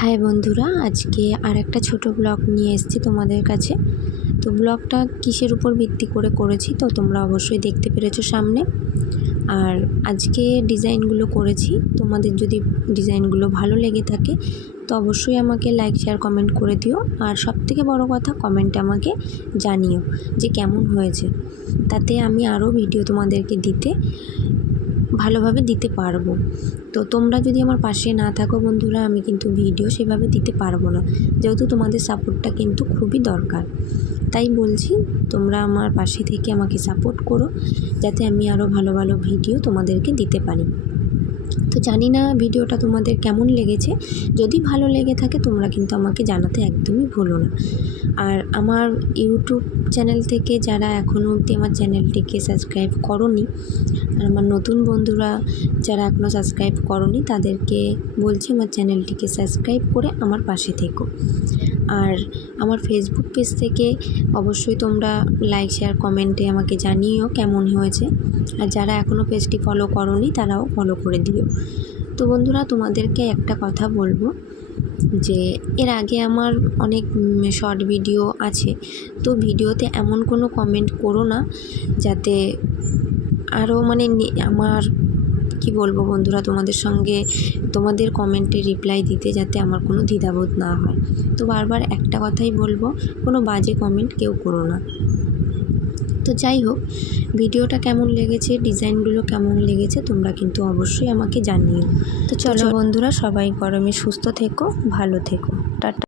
High বন্ধুরা, আজকে আর একটা ছোট ব্লগ নিয়ে এসেছি তোমাদের কাছে। তো ব্লগটা কিসের উপর ভিত্তি করে করেছি তো তোমরা অবশ্যই দেখতে পেরেছো সামনে। আর আজকে ডিজাইনগুলো করেছি, তোমাদের যদি ডিজাইনগুলো ভালো লেগে থাকে তো অবশ্যই আমাকে লাইক শেয়ার কমেন্ট করে দিও। আর সবথেকে বড় কথা, কমেন্টে আমাকে জানিও যে কেমন হয়েছে, তাতে আমি আরও ভিডিও তোমাদেরকে ভালোভাবে দিতে পারবো। তো তোমরা যদি আমার পাশে না থাকো বন্ধুরা, আমি কিন্তু ভিডিও সেভাবে দিতে পারবো না, যেহেতু তোমাদের সাপোর্টটা কিন্তু খুবই দরকার। তাই বলছি, তোমরা আমার পাশে থেকে আমাকে সাপোর্ট করো, যাতে আমি আরও ভালো ভালো ভিডিও তোমাদেরকে দিতে পারি। তো জানি না ভিডিওটা তোমাদের কেমন লেগেছে, যদি ভালো লেগে থাকে তোমরা কিন্তু আমাকে জানাতে একদমই ভুলো না। আর আমার ইউটিউব চ্যানেল থেকে যারা এখনও অবধি আমার চ্যানেলটিকে সাবস্ক্রাইব করোনি, আর আমার নতুন বন্ধুরা যারা এখনও সাবস্ক্রাইব করোনি, তাদেরকে বলছি আমার চ্যানেলটিকে সাবস্ক্রাইব করে আমার পাশে থেকো। আর আমার ফেসবুক পেজ থেকে অবশ্যই তোমরা লাইক শেয়ার কমেন্টে আমাকে জানিও কেমন হয়েছে। আর যারা এখনও পেজটি ফলো করোনি তারাও ফলো করে দিও। তো বন্ধুরা, তোমাদেরকে একটা কথা বলবো যে এর আগে আমার অনেক শর্ট ভিডিও আছে, তো ভিডিওতে এমন কোনো কমেন্ট করো না যাতে আরও আমার কি বলবো বন্ধুরা, তোমাদের কমেন্টে রিপ্লাই দিতে যাতে আমার কোনো দ্বিধাবোধ না হয়। তো বারবার একটা কথাই বলবো, কোনো বাজে কমেন্ট কেউ করো না। তো যাই হোক, ভিডিওটা কেমন লেগেছে, ডিজাইনগুলো কেমন লেগেছে তোমরা কিন্তু অবশ্যই আমাকে জানিও। তো চলো বন্ধুরা, সবাই গরমে সুস্থ থেকো, ভালো থেকো, টাটা।